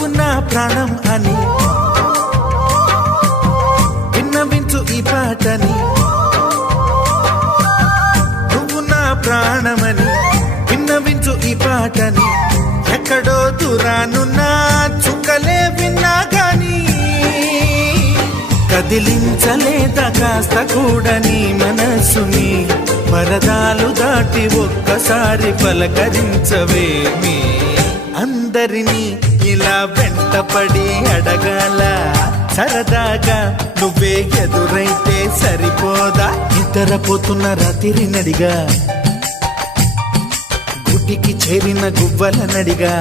నువ్వు నా ప్రాణం అని విన్నవించు ఈ పాటని. నువ్వు నా ప్రాణమని విన్నవించు ఈ పాటని. ఎక్కడో దూరానున్నా చుక్కలే విన్నా గాని కదిలించలేదా కాస్త కూడా నీ మనసుని. పరదాలు దాటి ఒక్కసారి పలకరించవేమి. అందరినీ ఇలా వెంటపడి అడగాల సరదాగా నువ్వే ఎదురైతే సరిపోదా. నిద్రపోతున్న రాత్రి నడిగా గుడికి చేరిన గువ్వల నడిగా